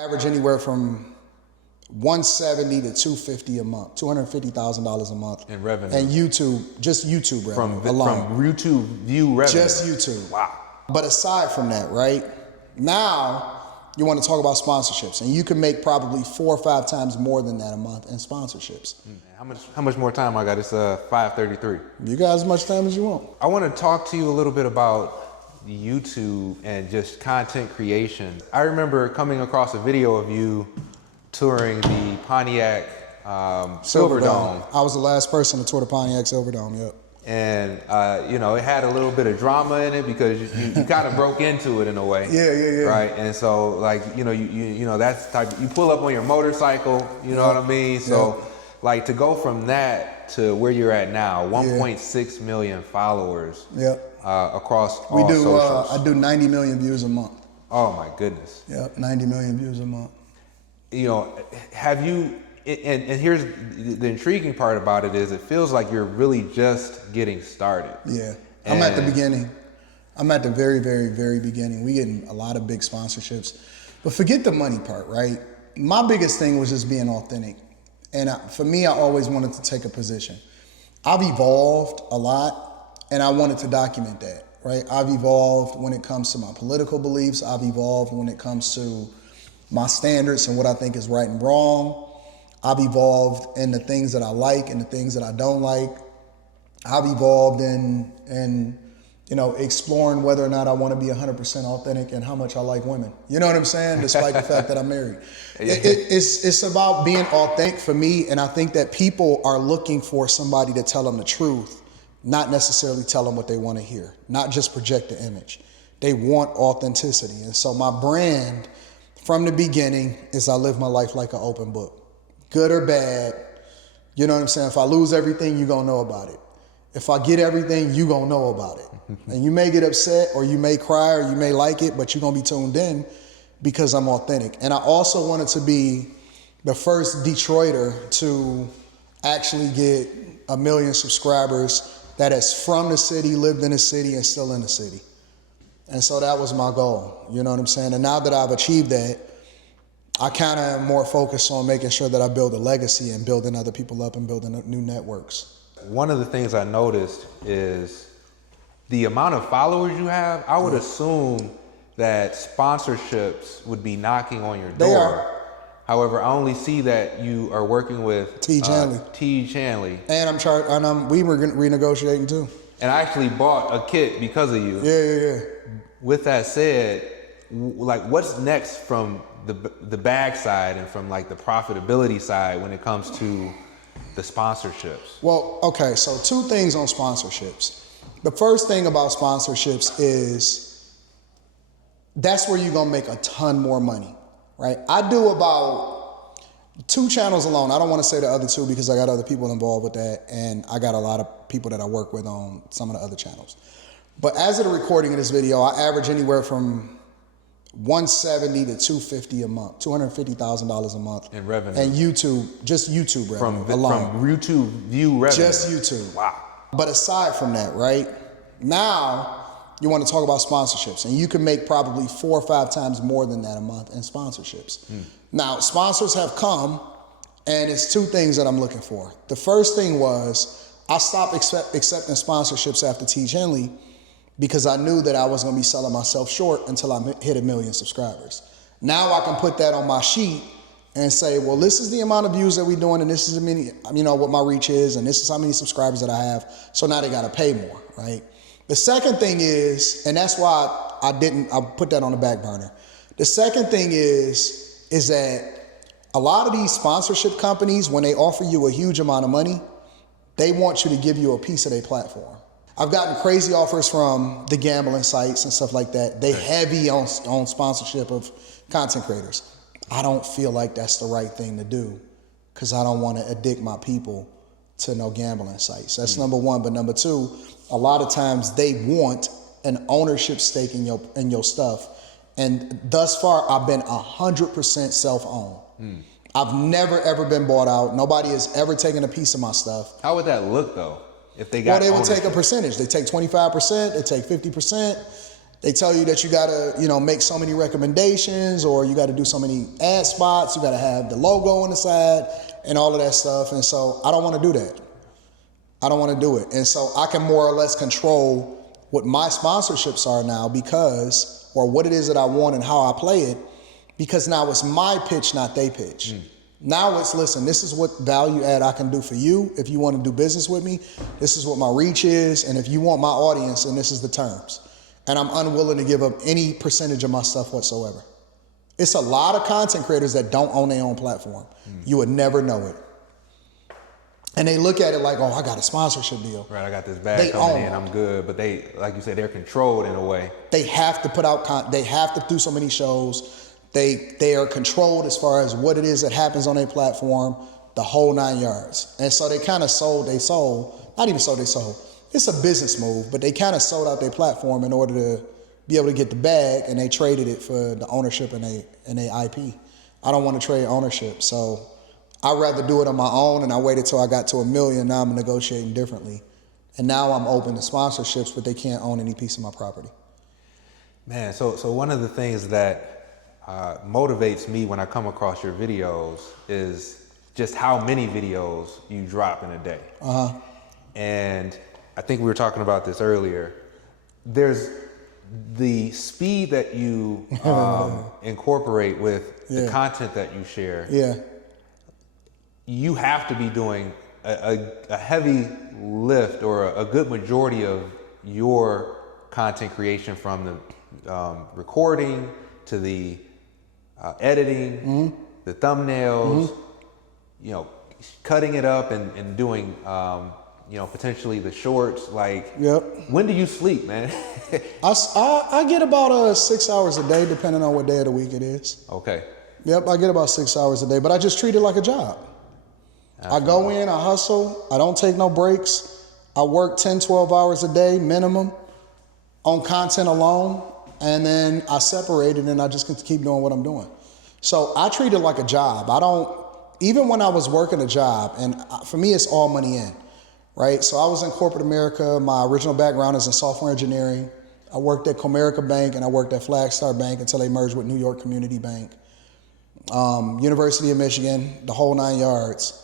Average anywhere from 170 to 250 a month, $250,000 a month in revenue. And YouTube, just YouTube revenue alone. From YouTube view revenue. Just YouTube. Wow. But aside from that, right now, you want to talk about sponsorships, and you can make probably 4 or 5 times more than that a month in sponsorships. How much more time I got? It's 5:33. You got as much time as you want. I want to talk to you a little bit about YouTube and just content creation. I remember coming across a video of you touring the Pontiac Silverdome. I was the last person to tour the Pontiac Silverdome, yep. And you know, it had a little bit of drama in it because you kind of broke into it in a way. Yeah. Right, and so like you know that's the type you pull up on your motorcycle. You know what I mean? So like to go from that to where you're at now, 1.6 million followers. Across all socials. I do 90 million views a month. Oh my goodness. Yep, 90 million views a month. You know, have you? And here's the intriguing part about it is it feels like you're really just getting started. Yeah, I'm at the beginning. I'm at the very, very, very beginning. We getting a lot of big sponsorships, but forget the money part, right? My biggest thing was just being authentic. And for me, I always wanted to take a position. I've evolved a lot, and I wanted to document that, right? I've evolved when it comes to my political beliefs. I've evolved when it comes to my standards and what I think is right and wrong. I've evolved in the things that I like and the things that I don't like. I've evolved in you know, exploring whether or not I want to be 100% authentic and how much I like women. You know what I'm saying? Despite the fact that I'm married. It's about being authentic for me, and I think that people are looking for somebody to tell them the truth, not necessarily tell them what they want to hear, not just project the image. They want authenticity. And so my brand from the beginning is I live my life like an open book. Good or bad, you know what I'm saying? If I lose everything, you're gonna know about it. If I get everything, you're gonna know about it. And you may get upset, or you may cry, or you may like it, but you're gonna be tuned in because I'm authentic. And I also wanted to be the first Detroiter to actually get 1 million subscribers that is from the city, lived in the city, and still in the city. And so that was my goal, you know what I'm saying? And now that I've achieved that, I kind of am more focused on making sure that I build a legacy and building other people up and building new networks. One of the things I noticed is the amount of followers you have. I would assume that sponsorships would be knocking on your door. They are. However, I only see that you are working with T. Chanley. And we were renegotiating too. And I actually bought a kit because of you. Yeah. With that said, like what's next from the bag side and from like the profitability side when it comes to the sponsorships? Well, okay, so 2 things on sponsorships. The first thing about sponsorships is that's where you're gonna make a ton more money, right? I do about 2 channels alone. I don't wanna say the other 2 because I got other people involved with that, and I got a lot of people that I work with on some of the other channels. But as of the recording of this video, I average anywhere from 170 to 250 a month, $250,000 a month in revenue. And YouTube, just YouTube revenue alone. From YouTube view revenue. Just YouTube. Wow. But aside from that, right now, you want to talk about sponsorships, and you can make probably 4 or 5 times more than that a month in sponsorships. Now, sponsors have come, and it's 2 things that I'm looking for. The first thing was I stopped accepting sponsorships after T. Chanley because I knew that I was gonna be selling myself short until I hit 1 million subscribers. Now I can put that on my sheet and say, well, this is the amount of views that we're doing, and this is what my reach is, and this is how many subscribers that I have. So now they gotta pay more, right? The second thing is, and that's why I put that on the back burner. The second thing is that a lot of these sponsorship companies, when they offer you a huge amount of money, they want you to give you a piece of their platform. I've gotten crazy offers from the gambling sites and stuff like that. They heavy on sponsorship of content creators. I don't feel like that's the right thing to do because I don't want to addict my people to no gambling sites. That's number 1. But number 2, a lot of times they want an ownership stake in your stuff. And thus far, I've been 100% self-owned. I've never, ever been bought out. Nobody has ever taken a piece of my stuff. How would that look though? If they got Well, they would take a percentage. They take 25%, they take 50%, They tell you that you gotta, make so many recommendations, or you gotta do so many ad spots, you gotta have the logo on the side and all of that stuff. And so I don't wanna do that. I don't wanna do it. And so I can more or less control what my sponsorships are now or what it is that I want and how I play it, because now it's my pitch, not they pitch. Now it's, listen, this is what value add I can do for you. If you want to do business with me, this is what my reach is. And if you want my audience, then this is the terms. And I'm unwilling to give up any percentage of my stuff whatsoever. It's a lot of content creators that don't own their own platform. You would never know it. And they look at it like, oh, I got a sponsorship deal. Right, I got this bag coming in, I'm good. But they, like you said, they're controlled in a way. They have to put out they have to do so many shows. They are controlled as far as what it is that happens on their platform, the whole 9 yards. And so they kind of sold. Not even sold, they sold. It's a business move, but they kind of sold out their platform in order to be able to get the bag, and they traded it for the ownership and their IP. I don't want to trade ownership, so I'd rather do it on my own, and I waited till I got to 1 million. Now I'm negotiating differently. And now I'm open to sponsorships, but they can't own any piece of my property. Man, so one of the things that motivates me when I come across your videos is just how many videos you drop in a day. And I think we were talking about this earlier. There's the speed that you incorporate with the content that you share. Yeah. You have to be doing a heavy lift, or a good majority of your content creation, from the recording to the editing, the thumbnails, cutting it up and doing, potentially the shorts. Like, when do you sleep, man? I get about 6 hours a day, depending on what day of the week it is. Okay. Yep, I get about 6 hours a day, but I just treat it like a job. Absolutely. I go in, I hustle, I don't take no breaks. I work 10, 12 hours a day minimum on content alone, and then I separate it and I just keep doing what I'm doing. So I treat it like a job. Even when I was working a job, and for me it's all money in, right? So I was in corporate America. My original background is in software engineering. I worked at Comerica Bank and I worked at Flagstar Bank until they merged with New York Community Bank. University of Michigan, the whole 9 yards.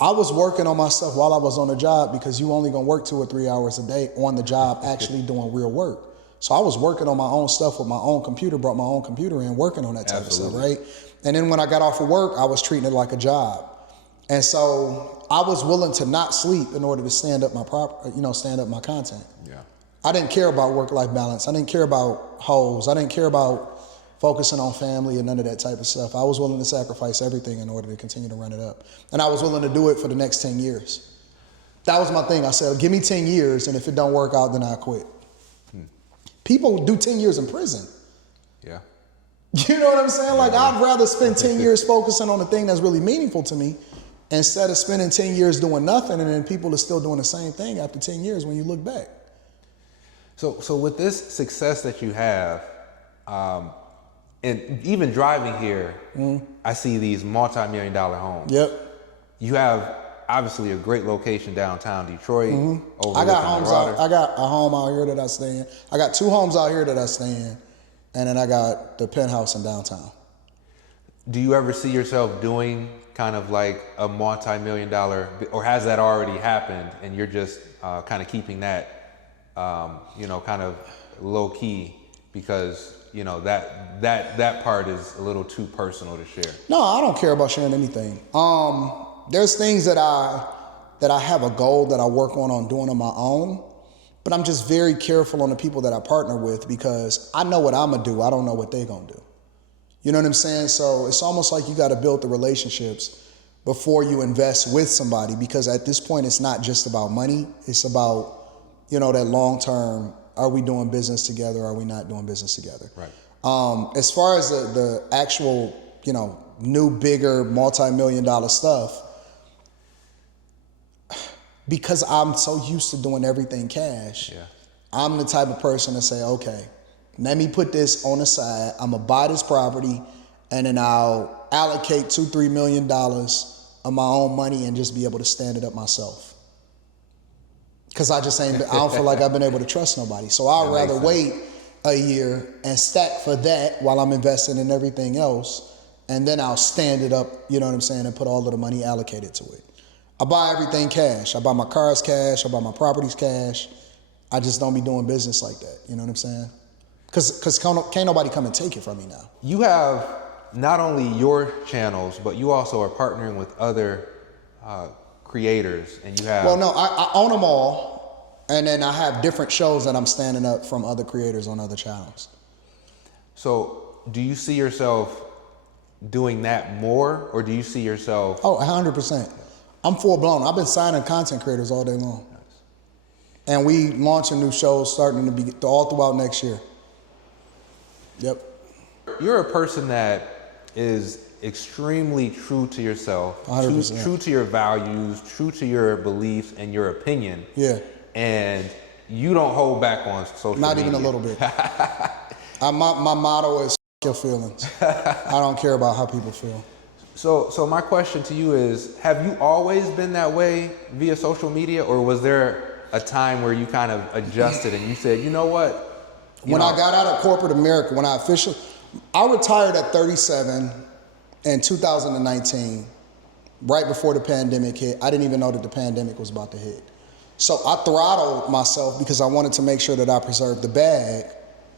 I was working on my stuff while I was on the job, because you only gonna work 2 or 3 hours a day on the job actually doing real work. So I was working on my own stuff with my own computer, brought my own computer in, working on that type of stuff, right? And then when I got off of work, I was treating it like a job. And so I was willing to not sleep in order to stand up my content. Yeah. I didn't care about work-life balance. I didn't care about hoes. I didn't care about focusing on family and none of that type of stuff. I was willing to sacrifice everything in order to continue to run it up. And I was willing to do it for the next 10 years. That was my thing. I said, give me 10 years, and if it don't work out, then I quit. People do 10 years in prison. Yeah. You know what I'm saying? Like, I'd rather spend 10 years focusing on the thing that's really meaningful to me, instead of spending 10 years doing nothing, and then people are still doing the same thing after 10 years when you look back. So with this success that you have, and even driving here, I see these multi-million-dollar homes. Yep. You have obviously a great location downtown Detroit. I got I got a home out here that I stay in. I got 2 homes out here that I stay in, and then I got the penthouse in downtown. Do you ever see yourself doing kind of like a multi-million-dollar, or has that already happened and you're just kind of keeping that, kind of low key, because that part is a little too personal to share? No, I don't care about sharing anything. There's things that I have a goal that I work on doing on my own, but I'm just very careful on the people that I partner with, because I know what I'm gonna do. I don't know what they're gonna do. You know what I'm saying? So it's almost like you got to build the relationships before you invest with somebody, because at this point it's not just about money. It's about, that long term. Are we doing business together? Are we not doing business together? Right. As far as the actual, new, bigger, multi-million-dollar stuff, because I'm so used to doing everything cash, I'm the type of person to say, okay, let me put this on the side. I'm gonna buy this property, and then I'll allocate $2-3 million of my own money and just be able to stand it up myself. Because I don't feel like I've been able to trust nobody. So I'd rather wait a year and stack for that while I'm investing in everything else. And then I'll stand it up, you know what I'm saying, and put all of the money allocated to it. I buy everything cash. I buy my cars cash. I buy my properties cash. I just don't be doing business like that. You know what I'm saying? Because can't nobody come and take it from me now. You have not only your channels, but you also are partnering with other creators, and you have... Well, no, I own them all, and then I have different shows that I'm standing up from other creators on other channels. So do you see yourself doing that more, or do you see yourself... Oh, 100%. I'm full blown. I've been signing content creators all day long. Nice. And we launching new shows starting to be all throughout next year. Yep. You're a person that is extremely true to yourself, 100%. True to your values, true to your beliefs and your opinion. Yeah. And you don't hold back on social media. Not even a little bit. My motto is your feelings. I don't care about how people feel. So my question to you is, have you always been that way via social media, or was there a time where you kind of adjusted and you said, you know what? When I got out of corporate America, I retired at 37 in 2019, right before the pandemic hit. I didn't even know that the pandemic was about to hit. So I throttled myself because I wanted to make sure that I preserved the bag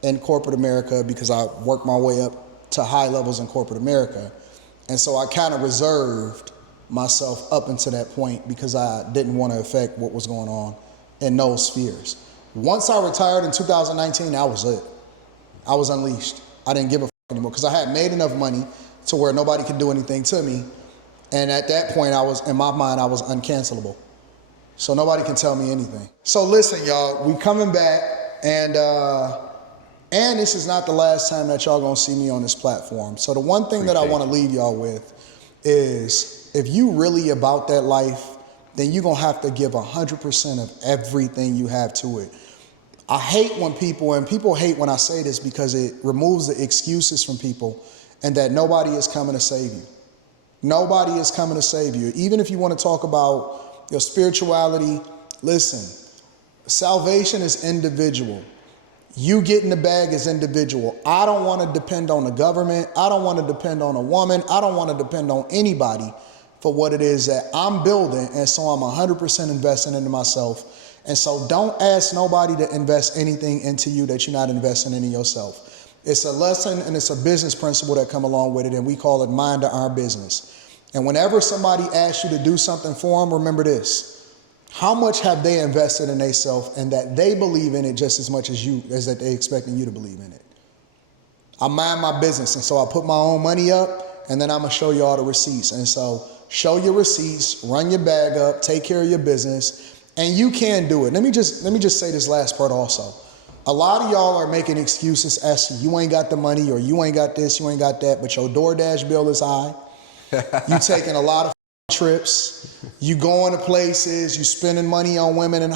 in corporate America, because I worked my way up to high levels in corporate America. And so I kind of reserved myself up until that point because I didn't want to affect what was going on in those spheres. Once I retired in 2019, that was it. I was unleashed. I didn't give a f anymore because I had made enough money to where nobody could do anything to me. And at that point, in my mind, I was uncancelable. So nobody can tell me anything. So listen, y'all, we coming back, and this is not the last time that y'all gonna see me on this platform. So the one thing that I wanna leave y'all with is, if you really about that life, then you're gonna have to give 100% of everything you have to it. I hate when people hate when I say this, because it removes the excuses from people, and that nobody is coming to save you. Nobody is coming to save you. Even if you want to talk about your spirituality, listen, salvation is individual. You getting the bag is individual. I don't want to depend on the government. I don't want to depend on a woman. I don't want to depend on anybody for what it is that I'm building. And so I'm 100% investing into myself. And so don't ask nobody to invest anything into you that you're not investing into yourself. It's a lesson and it's a business principle that come along with it, and we call it mind our business. And whenever somebody asks you to do something for them, remember this: how much have they invested in themselves, and that they believe in it just as much as that they expecting you to believe in it. I mind my business, and so I put my own money up, and then I'm gonna show you all the receipts. And so show your receipts, run your bag up, take care of your business. And you can do it. Let me just say this last part also. A lot of y'all are making excuses as to you ain't got the money, or you ain't got this, you ain't got that, but your DoorDash bill is high. You taking a lot of trips. You going to places. You spending money on women, and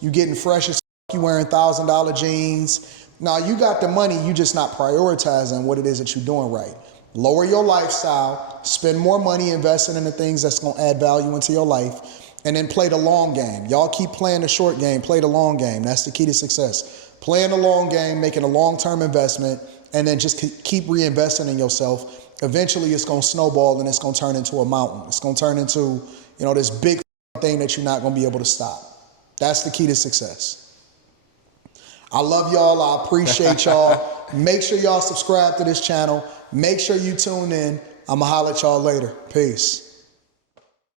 you getting fresh as you wearing $1,000 jeans. Now you got the money, you just not prioritizing what it is that you're doing right. Lower your lifestyle, spend more money investing in the things that's gonna add value into your life, and then play the long game. Y'all keep playing the short game, play the long game. That's the key to success. Playing the long game, making a long-term investment, and then just keep reinvesting in yourself. Eventually it's gonna snowball and it's gonna turn into a mountain. It's gonna turn into, this big thing that you're not gonna be able to stop. That's the key to success. I love y'all, I appreciate y'all. Make sure y'all subscribe to this channel. Make sure you tune in. I'ma holler at y'all later. Peace.